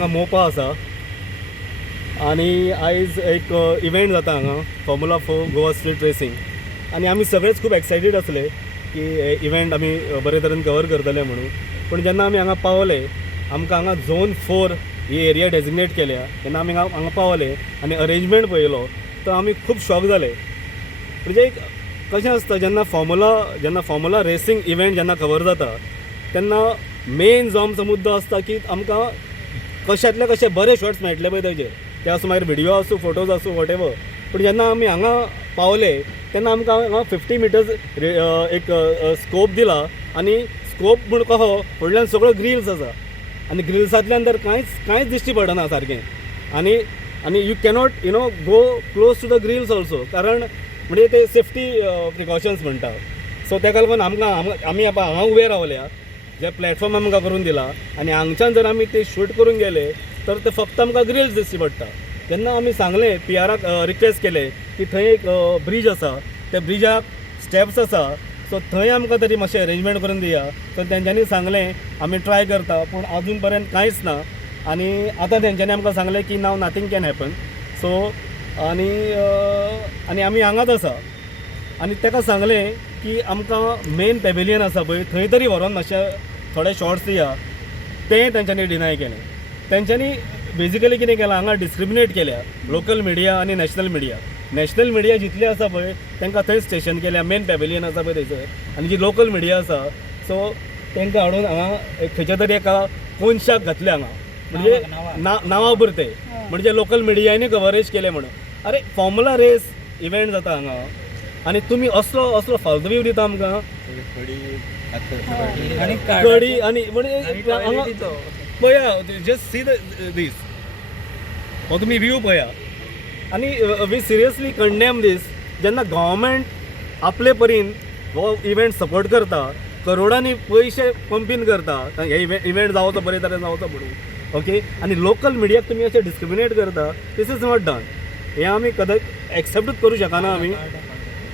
मोपा आसा आणि आयज एक इव्हेंट जाता हांगा फॉर्म्युला 4 गोवा स्ट्रीट रेसींग आणि आमी सगळेच खूब एक्सायटेड आसले की हे इव्हेंट आमी बरे तरेन कवर करतले म्हणून. पण जेन्ना आमी हांगा पावले आमकां हांगा झोन 4 ही एरिया डेजिग्नेट केल्या. जेन्ना आमी हांगा पावले आनी अरेंजमेंट पळयलो तर आमी खूब शॉक जाले. म्हणजे एक कशें आसता जेन्ना फॉर्म्युला रेसींग इव्हेंट जेन्ना कवर जाता तेन्ना मेन जो आमचो मुद्दो आसता की आमकां कशातले कशे बरे शॉट्स मेळटले पळय तेजेर, ते आसूं मागीर व्हिडिओ आसूं फोटोज आसूं वॉटेवर. पूण जेन्ना आमी हांगा पावले तेन्ना आमकां हांगा 50 मिटर्स एक स्कोप दिला आनी स्कोप म्हूण कसो फुडल्यान सगळो ग्रिल्स आसा आनी ग्रिल्सांतल्यान तर कांयच दिश्टी पडना सारकें. आनी you cannot go close to the grills also, कारण म्हणजे ते सेफ्टी प्रिकॉशन्स म्हणटा. सो तेका लागून आमी हांगा उबे रावल्या, जे प्लॅटफॉर्म आमकां करून दिला आनी हांगच्यान जर आमी ते शूट करून गेले तर ते फक्त आमकां ग्रिल्स दिसची पडटा. जेन्ना आमी सांगलें पीआराक रिक्वेस्ट केले की थंय एक ब्रीज आसा, त्या ब्रिजाक स्टेप्स आसा, सो थंय आमकां तरी मातशें अरेंजमेंट करून दिया. सो तेंच्यांनी सांगलें आमी ट्राय करता, पूण अजून पर्यंत कांयच ना. आनी आतां तेंच्यांनी आमकां सांगलें की नाव नथींग कॅन हॅपन. सो आनी आमी हांगाच आसा आनी तेका सांगलें की आमकां मेन पॅविलियन आसा पळय थंय तरी व्हरोन मातशें थोडे शॉर्ट्स दिया. तें तेंच्यांनी डिनाय केलें. तेंच्यांनी बेजिकली कितें केलां हांगा डिस्क्रिमिनेट केल्या लोकल मिडिया आनी नॅशनल मिडिया. नॅशनल मिडिया जितली आसा पळय तांकां थंय स्टेशन केल्या, मेन पॅविलियन आसा पळय थंयसर. आनी जी लोकल मिडिया आसा सो तांकां हाडून हांगा खंयच्या तरी एका कोनशाक घातल्या हांगा, म्हणजे नांवा पुरते, म्हणजे लोकल मिडियानी कवरेज केलें म्हणून. अरे फॉर्म्युला रेस इव्हेंट जाता हांगा आनी तुमी असलो फालतू व्यू दिता आमकां कडी आनी म्हणजे पळया, जस्ट सी दीस हो तुमी व्यू पळया. आनी वी सिरियसली कंडेम दीस जेन्ना गव्हर्मेंट आपले परीन हो इव्हेंट सपोर्ट करता, करोडांनी पयशे पंपीन करता हे इव्हेंट जावचो बरे तरेन जावचो म्हणून. ओके, आनी लोकल मिडियाक तुमी अशें डिस्क्रिमिनेट करता, दीस इज नॉट डन. हें आमी कदाच एक्सेप्टूच करूं शकना आमी.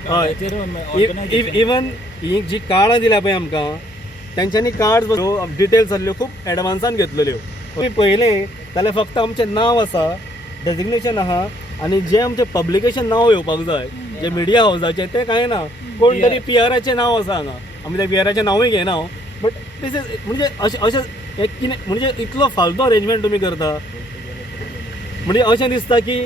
हय, इवन ही जी कार्डां दिल्या पळय आमकां तेंच्यांनी कार्ड्स डिटेल्स आसल्यो खूब एडवान्सान घेतलेल्यो. तुमी पळयलें जाल्यार फक्त आमचें नांव आसा, डेजिग्नेशन आहा आनी जें आमचें पब्लिकेशन नांव येवपाक जाय जे मिडिया हावजाचें तें कांय ना. कोण तरी पीआराचें नांव आसा हांगा, आमी त्या पीआराचें नांवूय घेना. बट दीस इज म्हणजे अशें हें कितें म्हणजे इतलो फालतू अरेंजमेंट तुमी करता. म्हणजे अशें दिसता की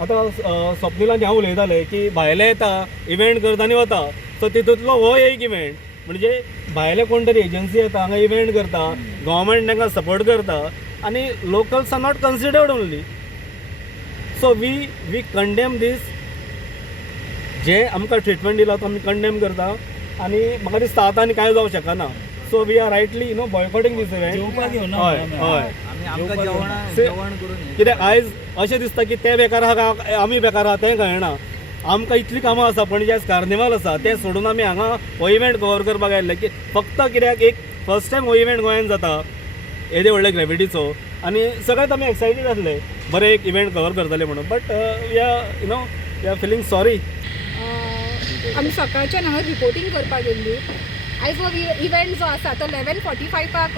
आतां स्वप्निलांनी हांव उलयतालें की भायले येता इव्हेंट करता आनी वता, सो तितूंतलो हो एक इव्हेंट म्हणजे भायले कोण तरी एजन्सी येता हांगा इव्हेंट करता, गव्हर्मेंट तांकां सपोर्ट करता आनी locals are not considered only. So we condemn this. जे आमकां ट्रिटमेंट दिला तो आमी कंडेम करता आनी म्हाका दिसता आतां आनी कांय जावंक शकना. So we are rightly boycotting this event. हय, कित्याक आयज अशें दिसता की ते बेकार आहा आमी बेकार आहा तें कळना. आमकां इतलीं कामां आसा, पणजे कार्निवाल आसा तें सोडून आमी हांगा हो इव्हेंट कवर करपाक आयिल्ले की फक्त कित्याक एक फर्स्ट टायम हो इव्हेंट गोंयांत जाता येदे व्हडल्या ग्रेविटीचो आनी सगळेच आमी एक्सायटेड आसले बरे एक इव्हेंट कवर करतले म्हणून. But we are feeling sorry. आमी सकाळच्यान हांगा रिपोर्टींग करपाक गेल्ली. आयज हो इव्हेंट जो आसा तो 11:45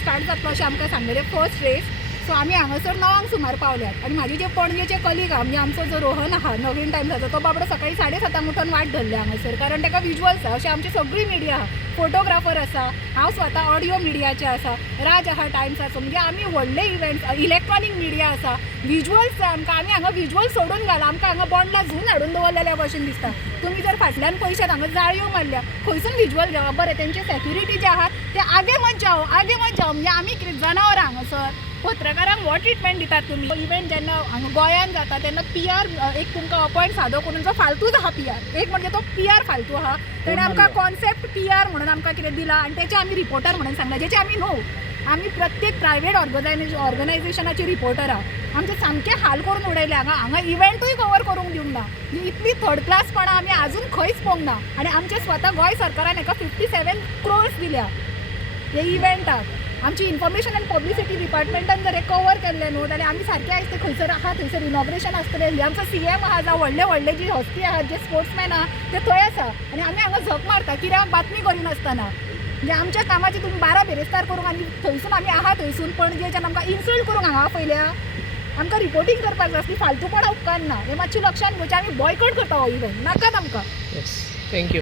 स्टार्ट जातलो अशें आमकां सांगलेलें फर्स्ट रेस. सो आमी हांगासर 9 सुमार पावल्यात आनी म्हाजे जे पणजेचे कलीग आहा म्हणजे आमचो जो रोहन आहा नवीन टायम्साचो तो बाबडो सकाळी 7:30 उठून वाट धरले हांगासर, कारण ताका विज्युअल्स आहा. अशें आमची सगळी मिडिया आहा, फोटोग्राफर आसा, हांव स्वता ऑडियो मिडियाचे आसा, राज आहा टायम्साचो, म्हणजे आमी व्हडले इव्हेंट इलेक्ट्रॉनीक मिडिया आसा. विज्युअल्स जाय आमकां, आमी हांगा विज्युअल्स सोडून घाला, आमकां हांगा बोंडला झून हाडून दवरलेल्या भशेन दिसता. तुमी जर फाटल्यान पयशात हांगा जाळयो मारल्या खंयसून विज्युअल घेवप. बरें, तेंचे सेक्युरिटी जे आहात ते आगे मत जावं म्हणजे आमी कितें जनावरां हांगासर. पत्रकारांक हो ट्रिटमेंट दितात तुमी. इव्हेंट जेन्ना हांगा गोंयांत जाता तेन्ना पीआर एक तुमकां अपॉयंट सादो करून जो फालतूच आहा पीआर, एक म्हणजे तो पीआर फालतू आहा. तेणें आमकां कॉन्सेप्ट पीआर म्हणून आमकां कितें दिला आनी तेचे आमी रिपोर्टर म्हणून सांगला, जेचे आमी न्हू. आमी प्रत्येक प्रायवेट ऑर्गनायझेशनाची रिपोर्टर आहा. आमचे सामके हाल करून उडयले हांगा इव्हेंटूय कवर करूंक दिवंक ना. इतली थर्ड क्लासपणां आमी आजून खंयच पळोवंक ना. आनी आमचे स्वता गोंय सरकारान हाका 57 crores दिल्या हे इव्हेंटाक. आमची इन्फॉर्मेशन आनी पब्लिसिटी डिपार्टमेंटान जर हे कवर केल्ले न्हू जाल्यार आमी सारके आयज ते खंयसर आहा, थंयसर इनॉग्रेशन आसतलें. हे आमचो CM आहा जावं व्हडले जी हस्ती आहात, जे स्पोर्ट्समॅन आहा ते थंय आसा आनी आमी हांगा झक मारता कित्याक बातमी करिनासतना. म्हणजे आमच्या कामाची तुम्ही 12 बेरेस्तार करूंक आनी थंयसून आमी आहा थंयसून पणजेच्यान आमकां इन्सल्ट करूंक हांगा पयल्या आमकां रिपोर्टींग करपाक जाय असली फालतूपणां उपकारना हें मातशें लक्षांत घेवचें आमी बॉयकॉट करता हो इव्हेंट नाकात आमकां येस थँक्यू